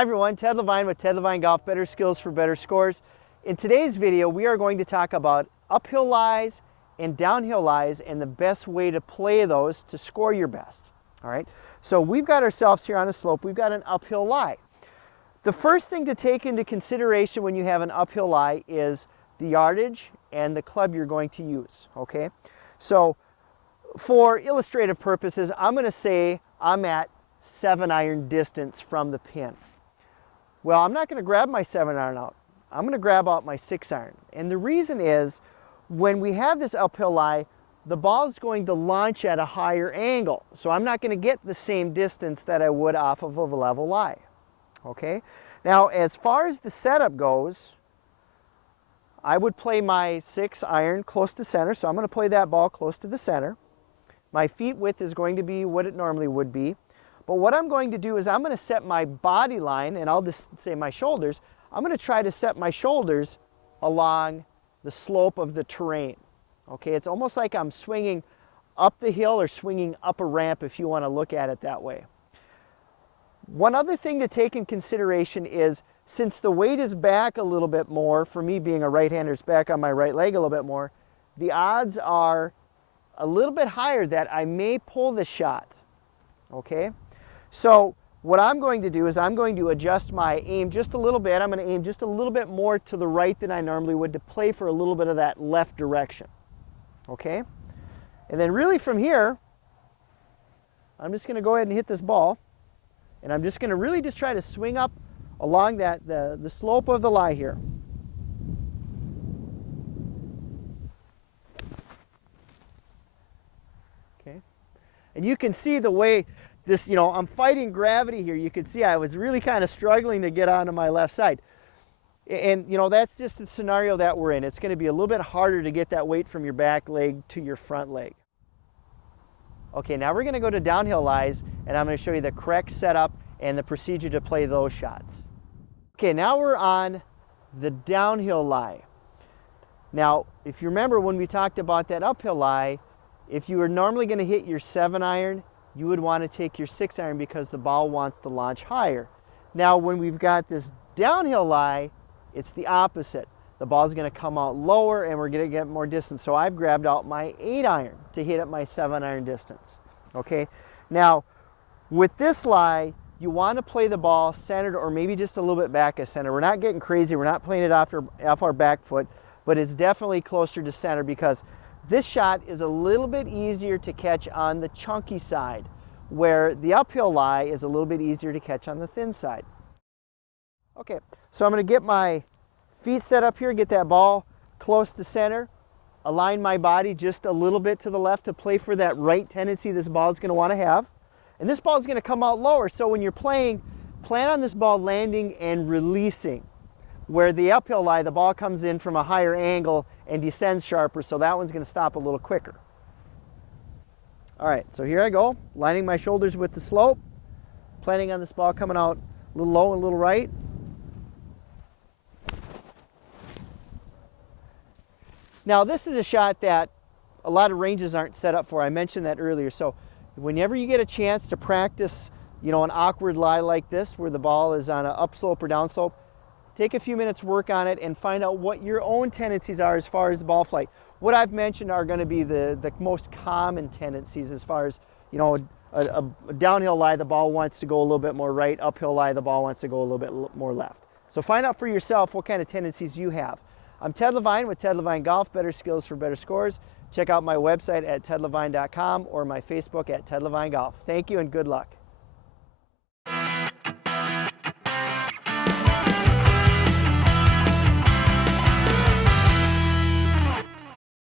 Hi everyone, Ted LaVine with Ted LaVine Golf, Better Skills for Better Scores. In today's video, we are going to talk about uphill lies and downhill lies and the best way to play those to score your best. All right, so we've got ourselves here on a slope, we've got an uphill lie. The first thing to take into consideration when you have an uphill lie is the yardage and the club you're going to use, okay? So for illustrative purposes, I'm going to say I'm at 7-iron distance from the pin. Well, I'm not going to grab my 7-iron out. I'm going to grab out my 6-iron. And the reason is, when we have this uphill lie, the ball is going to launch at a higher angle. So I'm not going to get the same distance that I would off of a level lie. Okay? Now, as far as the setup goes, I would play my 6-iron close to center. So I'm going to play that ball close to the center. My feet width is going to be what it normally would be. But what I'm going to do is I'm going to set my body line, and I'll just say my shoulders. I'm going to try to set my shoulders along the slope of the terrain. Okay, it's almost like I'm swinging up the hill or swinging up a ramp, if you want to look at it that way. One other thing to take in consideration is, since the weight is back a little bit more, for me being a right-hander, it's back on my right leg a little bit more, the odds are a little bit higher that I may pull the shot. Okay? So what I'm going to do is I'm going to adjust my aim just a little bit. I'm going to aim just a little bit more to the right than I normally would to play for a little bit of that left direction. Okay? And then really from here, I'm just going to go ahead and hit this ball. And I'm just going to really just try to swing up along the slope of the lie here. Okay? And you can see the way this, I'm fighting gravity here. You can see I was really kind of struggling to get onto my left side. And, that's just the scenario that we're in. It's going to be a little bit harder to get that weight from your back leg to your front leg. Okay, now we're going to go to downhill lies, and I'm going to show you the correct setup and the procedure to play those shots. Okay, now we're on the downhill lie. Now, if you remember when we talked about that uphill lie, if you were normally going to hit your 7-iron, you would want to take your 6-iron because the ball wants to launch higher. Now, when we've got this downhill lie, it's the opposite. The ball's going to come out lower and we're going to get more distance. So I've grabbed out my 8-iron to hit at my 7-iron distance. Okay? Now, with this lie, you want to play the ball centered or maybe just a little bit back of center. We're not getting crazy. We're not playing it off our back foot, but it's definitely closer to center because this shot is a little bit easier to catch on the chunky side, where the uphill lie is a little bit easier to catch on the thin side. Okay, so I'm going to get my feet set up here, get that ball close to center, align my body just a little bit to the left to play for that right tendency this ball is going to want to have. And this ball is going to come out lower, so when you're playing, plan on this ball landing and releasing. Where the uphill lie, the ball comes in from a higher angle and descends sharper, so that one's going to stop a little quicker. All right, so here I go, lining my shoulders with the slope, planning on this ball coming out a little low and a little right. Now, this is a shot that a lot of ranges aren't set up for. I mentioned that earlier. So whenever you get a chance to practice, an awkward lie like this, where the ball is on an upslope or downslope, take a few minutes, work on it, and find out what your own tendencies are as far as the ball flight. What I've mentioned are going to be the most common tendencies as far as, a downhill lie, the ball wants to go a little bit more right. Uphill lie, the ball wants to go a little bit more left. So find out for yourself what kind of tendencies you have. I'm Ted LaVine with Ted LaVine Golf, Better Skills for Better Scores. Check out my website at tedlavine.com or my Facebook at Ted LaVine Golf. Thank you and good luck.